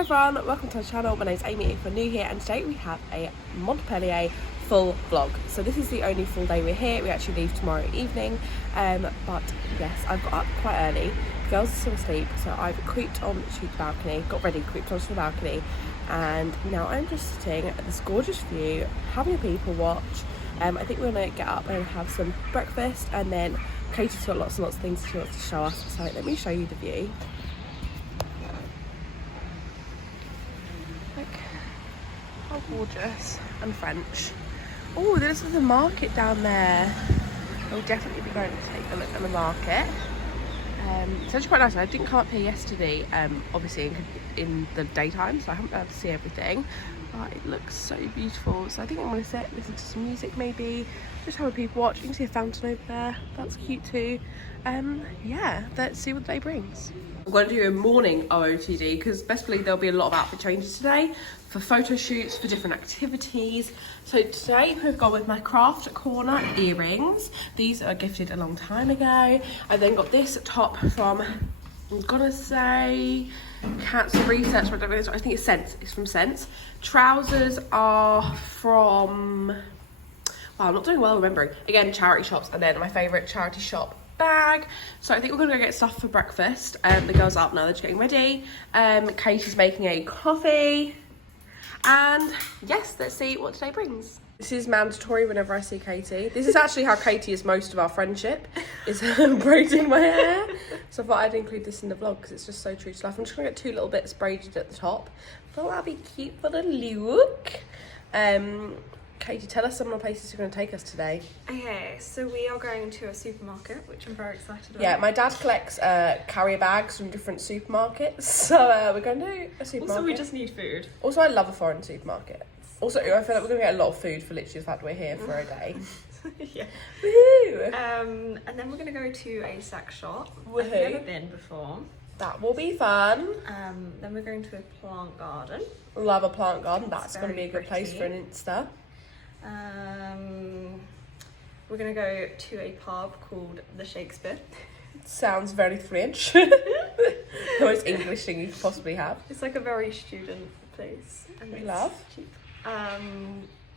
Hi everyone, welcome to our channel. My name's Amy if you're new here, and today we have a Montpellier full vlog. So this is the only full day we're here. We actually leave tomorrow evening, but yes, I've got up quite early. The girls are still asleep, so I've creeped onto the balcony, got ready, creeped onto the balcony, and now I'm just sitting at this gorgeous view, having a people watch. I think we're gonna get up and have some breakfast, and then Katie's got lots and lots of things she wants to show us, so let me show you the view. How gorgeous and French. Oh, there's the market down there. We'll definitely be going to take a look at the market. It's actually quite nice. I didn't come up here yesterday, obviously in the daytime, so I haven't been able to see everything. But it looks so beautiful. So I think I'm going to sit, listen to some music maybe, just have a people watch. You can see a fountain over there. That's cute too. Yeah, let's see what the day brings. I'm going to do a morning OOTD because best believe there'll be a lot of outfit changes today for photo shoots, for different activities. So today we've gone with my craft corner earrings. These are gifted a long time ago. I then got this top from, I'm gonna say Cancer Research, whatever it is. I think it's Sense. It's from Sense. Trousers are from, wow, I'm not doing well remembering. Again, charity shops, and then my favourite charity shop bag. So I think we're gonna go get stuff for breakfast. The girls are up now, they're just getting ready. Katie's making a coffee. And yes, let's see what today brings. This is mandatory whenever I see Katie. This is actually how Katie is most of our friendship, is braiding my hair. So I thought I'd include this in the vlog because it's just so true to life. I'm just gonna get two little bits braided at the top. I thought that'd be cute for the look. Katie, tell us some of the places you're going to take us today. Okay, so we are going to a supermarket, which I'm very excited about. Yeah, my dad collects carrier bags from different supermarkets, so we're going to a supermarket. Also, we just need food. Also, I love a foreign supermarket. Also, I feel like we're going to get a lot of food for literally the fact we're here for a day. Yeah. Woohoo! And then we're going to go to a sex shop. Woohoo. I've never been before. That will be fun. Then we're going to a plant garden. Love a plant garden. That's going to be a good pretty place for an Insta. We're gonna go to a pub called the Shakespeare. Sounds very French. The most English thing you could possibly have. It's like a very student place. And We love. Cheap.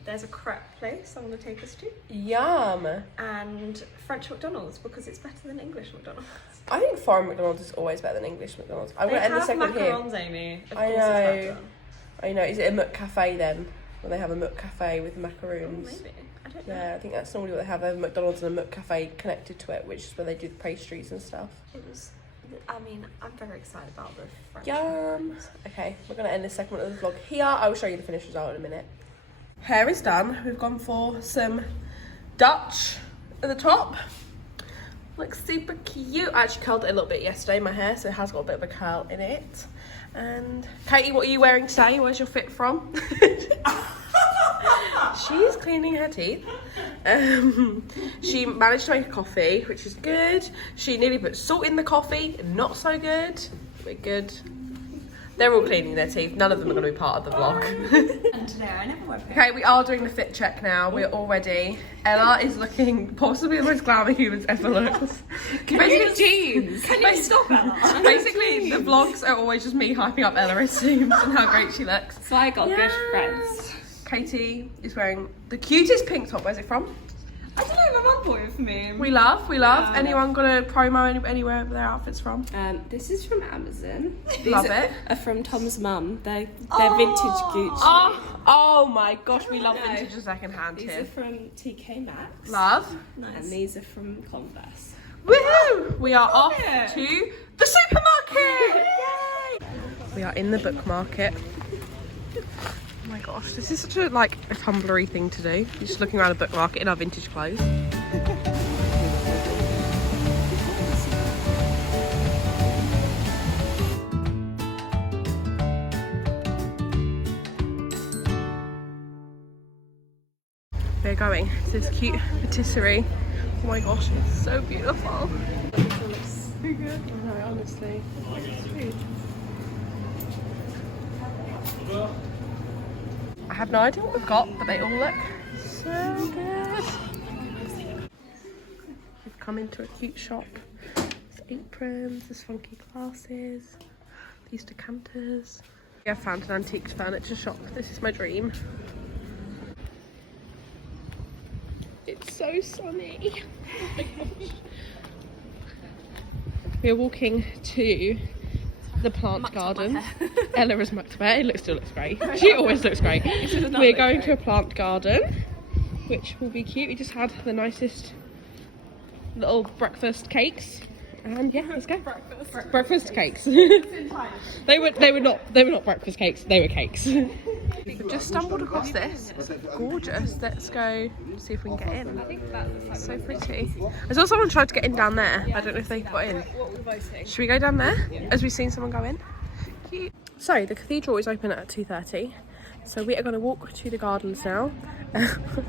There's a crepe place I want to take us to. Yum. And French McDonald's because it's better than English McDonald's. I think foreign McDonald's is always better than English McDonald's. I'm going to end the segment here. Macarons, Amy. Of I course know. It's better. I know. Is it a Muc Cafe then? When they have a Muc Cafe with Oh, macaroons? maybe. I don't know. Yeah, I think that's normally what they have. They have a McDonald's and a Muc Cafe connected to it, which is where they do the pastries and stuff. I'm very excited about the French. Yum. Okay, we're going to end this segment of the vlog here. I will show you the finished result in a minute. Hair is done. We've gone for some Dutch at the top. Looks super cute. I actually curled it a little bit yesterday, my hair, so it has got a bit of a curl in it. And Katie, what are you wearing today? Where's your fit from? She's cleaning her teeth. She managed to make a coffee, which is good. She nearly put salt in the coffee, not so good. We're good. They're all cleaning their teeth. None of them are going to be part of the vlog. And today I never wear Okay, we are doing the fit check now. We're all ready. Ella is looking possibly the most glamour humans ever looked. jeans. Can you stop Ella? Basically, the vlogs are always just me hyping up Ella, it seems, and how great she looks. So I got good friends. Katie is wearing the cutest pink top. Where's it from? I don't know, my mum bought it for me. We love. Anyone got a promo anywhere their outfits from? This is from Amazon. Love it. Are from Tom's mum. They're vintage Gucci. Oh my gosh, we love vintage and second hand These here. are from TK Maxx. Love. Nice. And these are from Converse. Woohoo! We are off to the supermarket! Yay! We are in the book market. Oh my gosh, this is such a tumblery thing to do. You're just looking around a book market in our vintage clothes. We're going to this cute patisserie. Oh my gosh, it's so beautiful. It looks so good. No, honestly. I have no idea what we've got, but they all look so good. We've come into a cute shop. There's aprons, there's funky glasses, these decanters. I found an antique furniture shop. This is my dream. It's so sunny. Oh my gosh. We're walking to the plant garden. Ella has mucked my hair. It still looks great. She always looks great. We're going to a plant garden, which will be cute. We just had the nicest little breakfast cakes. And yeah, let's go. Breakfast cakes. they were not breakfast cakes. They were cakes. We've just stumbled across this. It's gorgeous. Let's go see if we can get in. It's so pretty. I saw someone tried to get in down there. I don't know if they got in. Should we go down there? As we've seen someone go in. Cute. So the cathedral is open at 2:30. So we are going to walk to the gardens now.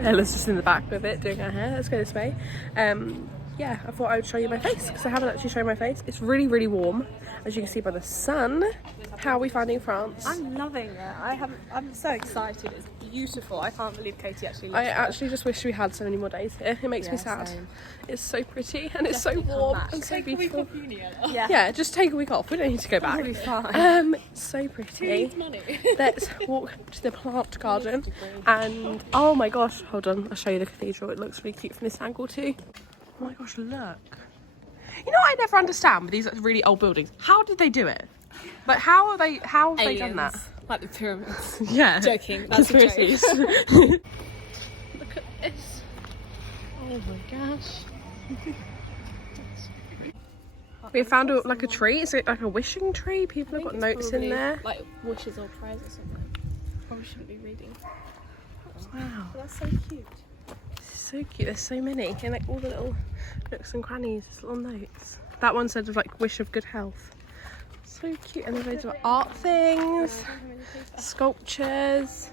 Ella's just in the back with it doing her hair. Let's go this way. Yeah, I thought I would show you my face because I haven't actually shown my face. It's really, really warm, as you can see by the sun. How are we finding France? I'm loving it. I'm so excited. It's beautiful. I can't believe Katie actually lives I actually just wish we had so many more days here. It makes me sad. Same. It's so pretty and it's so warm and so beautiful. Yeah. Just take a week off. We don't need to go back. That'll be fine. So pretty. Let's walk to the plant garden and oh my gosh, hold on, I'll show you the cathedral. It looks really cute from this angle too. Oh my gosh, look. You know what I never understand with these really old buildings? How did they do it? Like how have they done that? Like the pyramids. Yeah. Joking. That's a joke. Look at this. Oh my gosh. We found like a tree. Is it like a wishing tree? People have got notes in there. Like wishes or prayers or something. Probably shouldn't be reading. Wow. But that's so cute. So cute. There's so many. And like all the little nooks and crannies, there's little notes. That one said like wish of good health. So cute. And there's loads of art things, sculptures.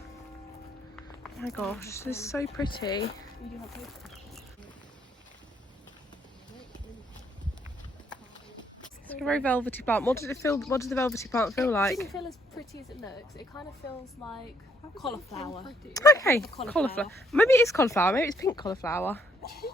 Oh my gosh, this is so pretty. It's a very velvety plant. What does it feel? What does the velvety plant feel like? It doesn't feel as pretty as it looks. It kind of feels like cauliflower. Okay, cauliflower. Maybe it is cauliflower. Maybe it's pink cauliflower.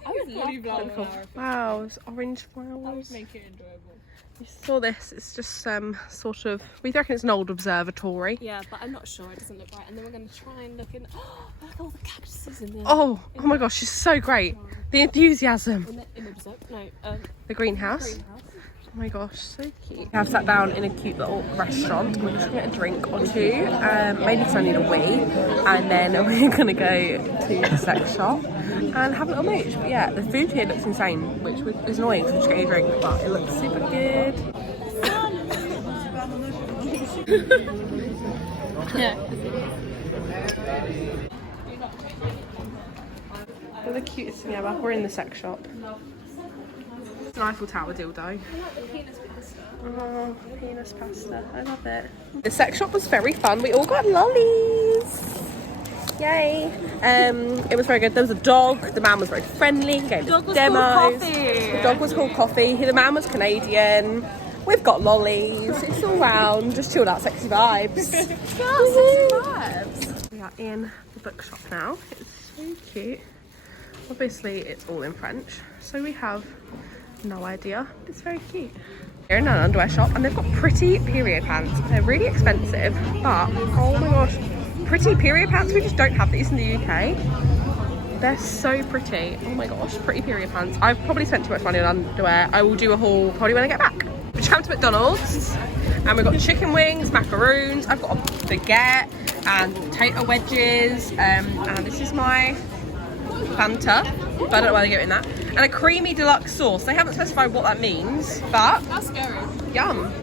I would love cauliflower. Wow, it's orange flowers. That would make it enjoyable. We saw this. It's just sort of. We reckon it's an old observatory. Yeah, but I'm not sure. It doesn't look right. And then we're going to try and look in. Oh, look at all the cactuses in there. Oh my gosh, she's so great. The enthusiasm. The greenhouse. Oh my gosh, so cute. I've sat down in a cute little restaurant. We're just going to get a drink or two, maybe because I need a wee, and then we're going to go to the sex shop and have a little mooch. But yeah, the food here looks insane, which is annoying because we're just getting a drink, but it looks super good. They're the cutest thing ever. We're in the sex shop. It's an Eiffel Tower dildo. I like the penis pasta. Oh, penis pasta. I love it. The sex shop was very fun. We all got lollies. Yay. It was very good. There was a dog. The man was very friendly. He gave us demos. The dog was called Coffee. The man was Canadian. We've got lollies. It's all round. Just chilled out, sexy vibes. Sexy vibes. We are in the bookshop now. It's so cute. Obviously, it's all in French, so we have no idea. It's very cute. We're in an underwear shop and they've got pretty period pants. They're really expensive, but oh my gosh, pretty period pants. We just don't have these in the UK. They're so pretty. Oh my gosh, pretty period pants. I've probably spent too much money on underwear. I will do a haul probably when I get back. We just come to McDonald's and we've got chicken wings, macaroons. I've got a baguette and potato wedges. And this is my Fanta, but I don't know why they're getting that. And a creamy deluxe sauce. They haven't specified what that means, but That's scary. Yum.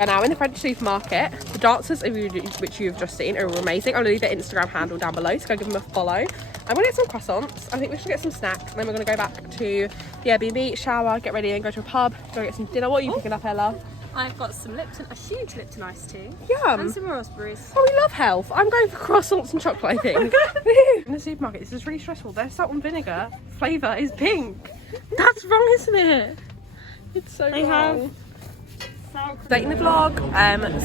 We're now in the French supermarket. The dancers, which you've just seen, are amazing. I'm going to leave their Instagram handle down below, so go give them a follow. I'm going to get some croissants. I think we should get some snacks, and then we're going to go back to the Airbnb, shower, get ready, and go to a pub, go get some dinner. What are you picking up, Ella? I've got some Lipton, a huge Lipton iced tea. Yum. And some raspberries. Oh, we love health. I'm going for croissants and chocolate, I think. In the supermarket, this is really stressful. Their salt and vinegar flavour is pink. That's wrong, isn't it? It's so wrong. Late in the vlog,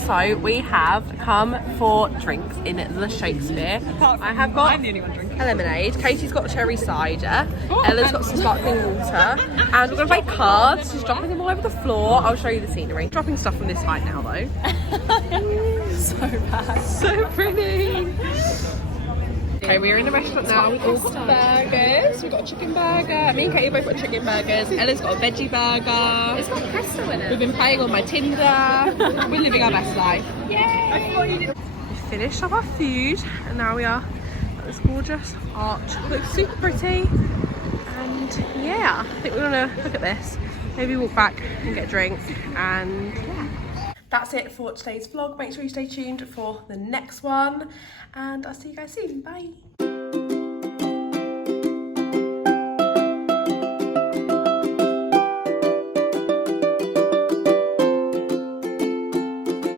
so we have come for drinks in the Shakespeare. I have got I'm the only one drinking. a lemonade, Katie's got cherry cider, Ella's got some sparkling water, and we're going to play cards. She's dropping them all over the floor. I'll show you the scenery. Dropping stuff from this height now though. So bad. So pretty. Okay, we're in the restaurant now. We've got burgers. We've got a chicken burger. Me and Katie both got chicken burgers. Ella's got a veggie burger. It's got pesto in it. We've been playing on my Tinder. We're living our best life. Yay! We finished off our food and now we are at this gorgeous arch. It looks super pretty. And yeah, I think we're gonna look at this. Maybe walk back and get a drink. And yeah. That's it for today's vlog. Make sure you stay tuned for the next one. And I'll see you guys soon. Bye.